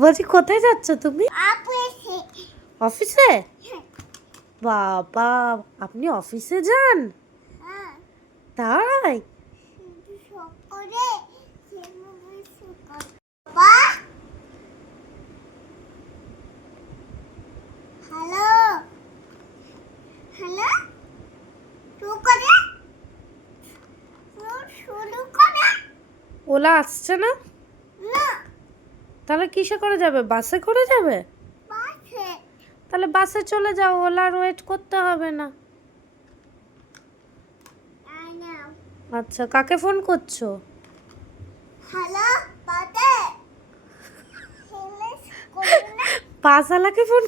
বলছি কোথায় যাচ্ছ তুমি? অফিসে। অফিসে? বাবা, আপনি অফিসে যান? হ্যাঁ। তাই? সকলে বাবা, হ্যালো হ্যালো, শুরু করে শুরু করে ওলা আসছে না? না, তাহলে কিসে করে যাবে? বাসে করে যাবে? বাসে। তাহলে বাসে চলে যাও, ওলার ওয়েট করতে হবে না। আই নাও। আচ্ছা, কাকে ফোন করছো? হ্যালো বাদে হেলে করুন না। পাঁচওয়ালাকে ফোন